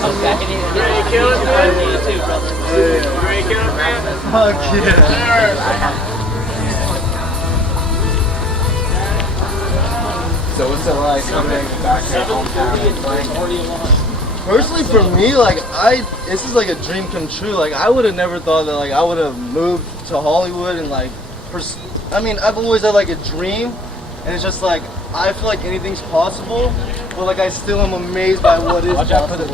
to kill it, man? You too, brother. You ready to kill it, man? Fuck yeah. So what's it like coming back to your hometown and playing? Personally, for me, like this is like a dream come true. Like I would have never thought that like I would have moved to Hollywood and like, I mean, I've always had like a dream, and it's just like I feel like anything's possible, but like I still am amazed by what is possible.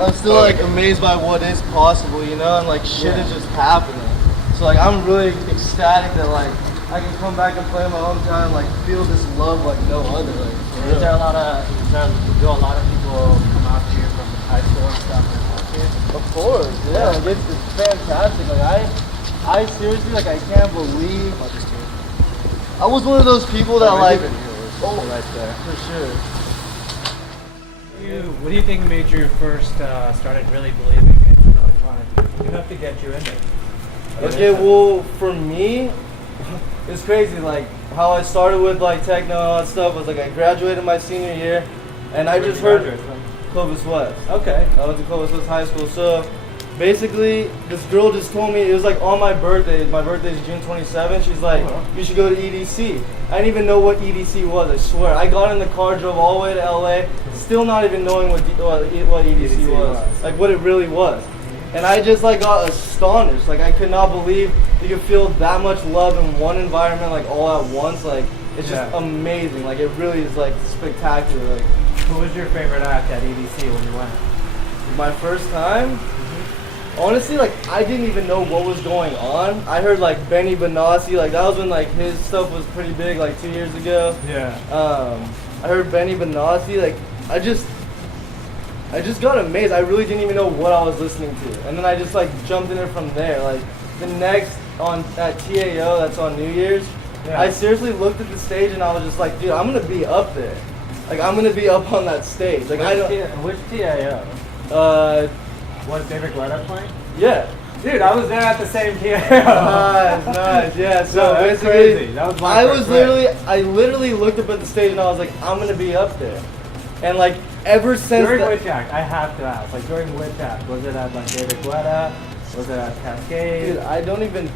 I'm still like amazed by what is possible, you know, and like shit is just happening. So like I'm really ecstatic that like I can come back and play in my hometown and like feel this love like no other. Like, do a lot of people come out here from high school and stuff and help you? Of course, yeah. Like it's fantastic. Like I seriously like I can't believe I was one of those people that like right there. for sure. What do you think made you first started really believing it? You know, wanted enough to get you in it? Okay, well for me, it's crazy. Like how I started with like techno and all that stuff was like I graduated my senior year, and I just heard Clovis West. Okay. I went to Clovis West High School. So basically, this girl just told me, it was like on my birthday. My birthday is June 27th. She's like, you should go to EDC. I didn't even know what EDC was. I swear. I got in the car, drove all the way to LA, still not even knowing what EDC was, like what it really was. And I just like got astonished. Like I could not believe you could feel that much love in one environment, like all at once. Like it's just amazing. Like it really is like spectacular. Like who was your favorite act at EDC when you went? my first time, honestly, like I didn't even know what was going on. I heard like Benny Benassi, like that was when like his stuff was pretty big, like 2 years ago. Yeah. I heard Benny Benassi, like I just got amazed. I really didn't even know what I was listening to, and then I just like jumped in it from there. Like the next on at TAO, that's on New Year's. Yeah. I seriously looked at the stage and I was just like, dude, I'm gonna be up there. Like I'm gonna be up on that stage. Like Which TAO? Was David Guetta playing? Yeah. Dude, I was there at the same TAO. Nice, yeah. So that's basically, crazy. That was my first I literally looked up at the stage and I was like, I'm gonna be up there. And like ever since during which act? I have to ask. Like during which act? Was it at like David Guetta? Was it at Cascade? Dude, I don't even.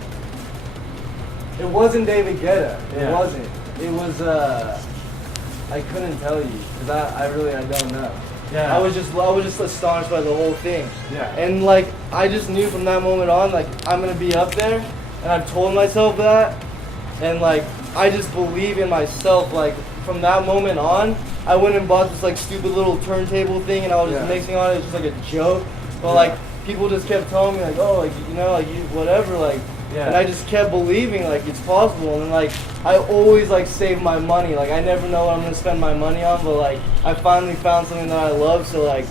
It wasn't David Guetta. It wasn't. It was I couldn't tell you because I don't know. Yeah. I was just astonished by the whole thing. Yeah. And like I just knew from that moment on, like I'm gonna be up there, and I've told myself that, and like I just believe in myself. Like from that moment on, I went and bought this like stupid little turntable thing, and I was just mixing on it. It's just like a joke, but like people just kept telling me like, oh, like you know, like you whatever, like. Yeah. And I just kept believing like it's possible, and then like I always like save my money. Like I never know what I'm gonna spend my money on, but like I finally found something that I love. So like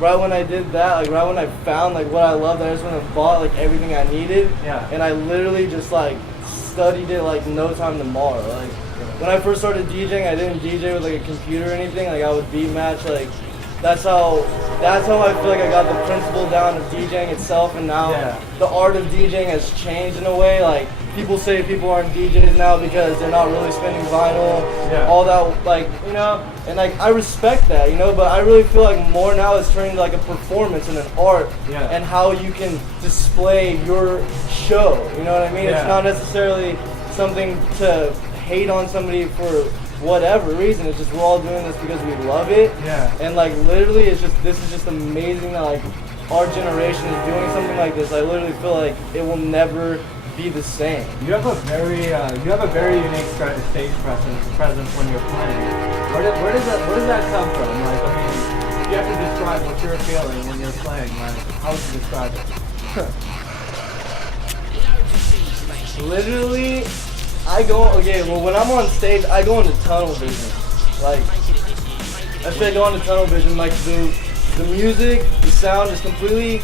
right when I did that, like right when I found like what I loved, I just went and bought like everything I needed. Yeah. And I literally just like studied it like no time tomorrow. Like when I first started DJing, I didn't DJ with like a computer or anything. Like I would beat match like. That's how I feel like I got the principle down of DJing itself, and now the art of DJing has changed in a way. Like people say people aren't DJs now because they're not really spinning vinyl, all that, like, you know, and like I respect that, you know, but I really feel like more now it's turning into like a performance and an art, and how you can display your show, you know what I mean? It's not necessarily something to hate on somebody for whatever reason. It's just we're all doing this because we love it. Yeah. And like literally this is just amazing that like our generation is doing something like this. I literally feel like it will never be the same. You have a very unique stage presence when you're playing. Where does that come from? Like, I mean, if you have to describe what you're feeling when you're playing, like how would you describe it? Literally, when I'm on stage, I go into tunnel vision. Like, I go into tunnel vision, like the music, the sound just completely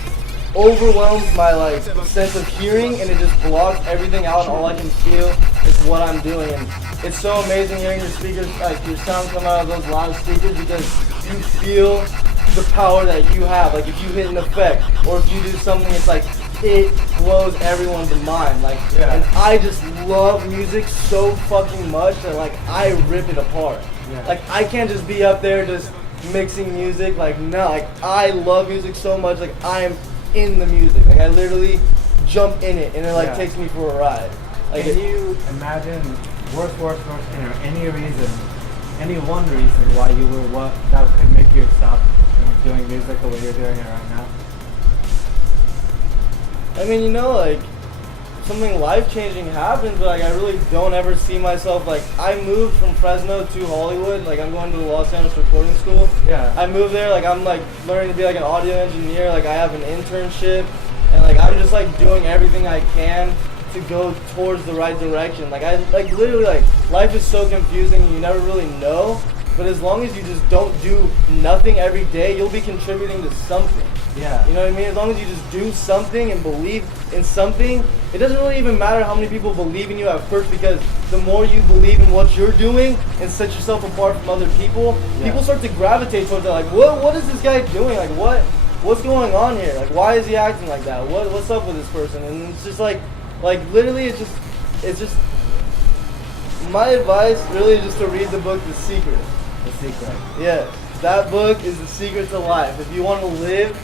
overwhelms my like sense of hearing, and it just blocks everything out, and all I can feel is what I'm doing. And it's so amazing hearing your speakers, like your sound come out of those loud speakers, because you feel the power that you have. Like if you hit an effect, or if you do something, it's like it blows everyone's mind. Like, and I just love music so fucking much that like I rip it apart. Like I can't just be up there just mixing music. Like no, like I love music so much. Like I am in the music. Like I literally jump in it, and it like takes me for a ride. Like can you imagine worst, any reason, any one reason why you were what that could make you stop doing music the way you're doing it right now? I mean, you know, like something life-changing happens, but like I really don't ever see myself. Like I moved from Fresno to Hollywood. Like I'm going to the Los Angeles recording school. Yeah. I moved there. Like I'm like learning to be like an audio engineer. Like I have an internship, and like I'm just like doing everything I can to go towards the right direction. Like I like literally like life is so confusing and you never really know. But as long as you just don't do nothing every day, you'll be contributing to something. Yeah. You know what I mean? As long as you just do something and believe in something, it doesn't really even matter how many people believe in you at first, because the more you believe in what you're doing and set yourself apart from other people, people start to gravitate towards it. Like, what is this guy doing? Like, what's going on here? Like, why is he acting like that? What's up with this person? And it's just like literally, it's just. My advice really is just to read the book The Secret. The Secret. Yeah, that book is the secret to life. If you want to live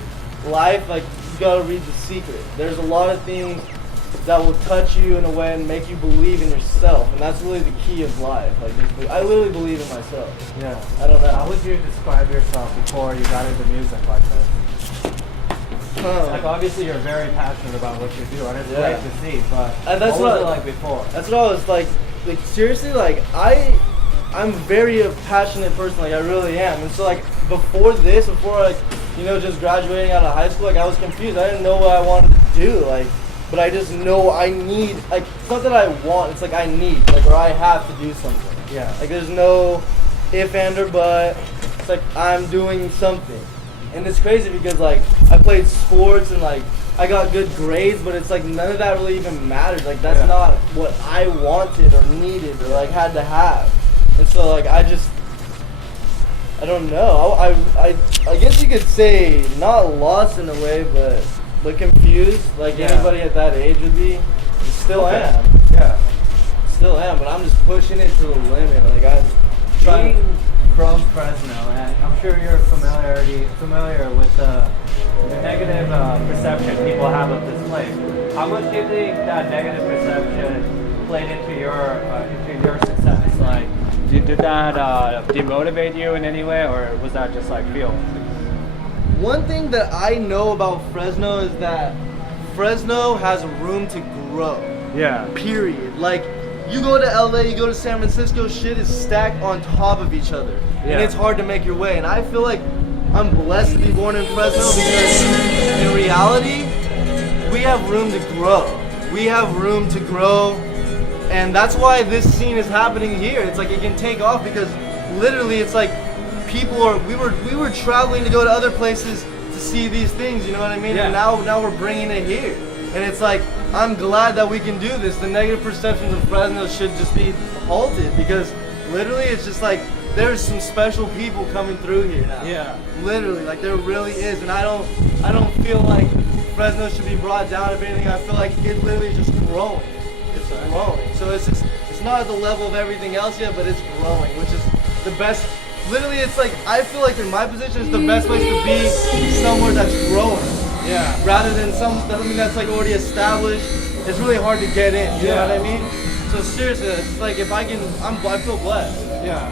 life, like you gotta read The Secret. There's a lot of things that will touch you in a way and make you believe in yourself, and that's really the key of life. Like, I literally believe in myself. Yeah. I don't know. How would you describe yourself before you got into music like this? Like obviously you're very passionate about what you do, and it's great to see. But that's what was it like before? That's what I was like seriously, like I'm very a passionate person, like I really am. And so like before like, you know, just graduating out of high school, like I was confused. I didn't know what I wanted to do, like, but I just know I need, like, it's not that I want, it's like I need, like, or I have to do something. Yeah. Like there's no if, and, or but. It's like I'm doing something. And it's crazy because like I played sports and like I got good grades, but it's like none of that really even matters. Like that's not what I wanted or needed or like had to have. And so like I don't know. I guess you could say not lost in a way, but confused, like anybody at that age would be. Still am. Yeah. Still am, but I'm just pushing it to the limit. Like I'm trying. Being from Fresno, and I'm sure you're familiar with the negative perception people have of this place. How much do you think that negative perception played into your success? Like, did that demotivate you in any way, or was that just like feel? One thing that I know about Fresno is that Fresno has room to grow. Yeah. Period. Like, you go to LA, you go to San Francisco, shit is stacked on top of each other. Yeah. And it's hard to make your way. And I feel like I'm blessed to be born in Fresno because in reality, we have room to grow. We have room to grow. And that's why this scene is happening here. It's like it can take off because literally it's like we were traveling to go to other places to see these things, you know what I mean? Yeah. And now we're bringing it here. And it's like, I'm glad that we can do this. The negative perceptions of Fresno should just be halted because literally it's just like there's some special people coming through here now. Yeah. Literally, like there really is. And I don't feel like Fresno should be brought down. If anything, I feel like it literally is just growing. It's growing. So it's not at the level of everything else yet, but it's growing, which is the best. Literally, it's like, I feel like in my position, it's the best place to be somewhere that's growing. Yeah. Rather than something that's like already established, it's really hard to get in. You know what I mean? So seriously, it's like if I feel blessed. Yeah.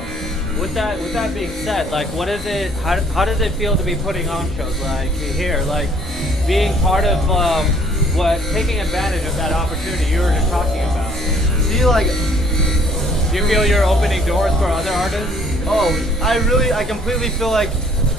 With that being said, like, what is it? How does it feel to be putting on shows like here, like being part of taking advantage of that opportunity you were just talking about? See, like, do you feel you're opening doors for other artists? Oh, I completely feel like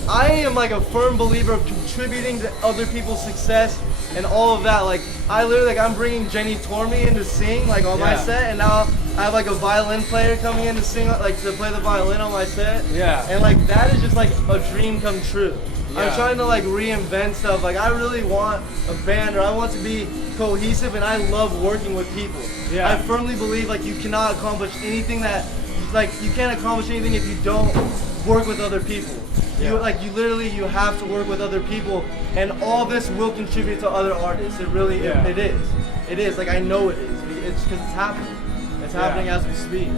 I am like a firm believer of contributing to other people's success and all of that. Like, I literally, like, I'm bringing Jenny Tormey in to sing, like, on my set, and now I have, like, a violin player coming in to sing, like, to play the violin on my set. Yeah. And, like, that is just, like, a dream come true. Yeah. I'm trying to, like, reinvent stuff. Like, I really want a band, or I want to be cohesive, and I love working with people. Yeah. I firmly believe, like, you cannot accomplish anything that, like, you can't accomplish anything if you don't work with other people. Yeah. You have to work with other people, and all this will contribute to other artists. It really, it is. It is. Like, I know it is. It's because it's happening. It's happening as we speak.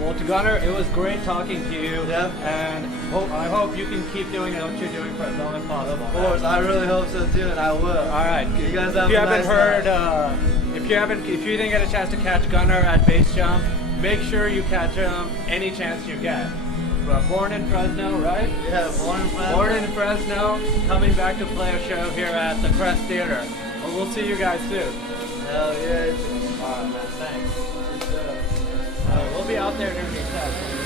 Well, to Gunnar, it was great talking to you. Yeah. And I hope you can keep doing what you're doing for as long as possible. Of course, I really hope so too, and I will. All right. You guys have if you a haven't nice heard, night. if you didn't get a chance to catch Gunnar at base jump, make sure you catch him any chance you get. Born in Fresno, right? Yeah, born in Fresno. Born in Fresno, coming back to play a show here at the Crest Theater. Well, we'll see you guys soon. Hell yeah. All right, man. Thanks. We'll be out there during the test.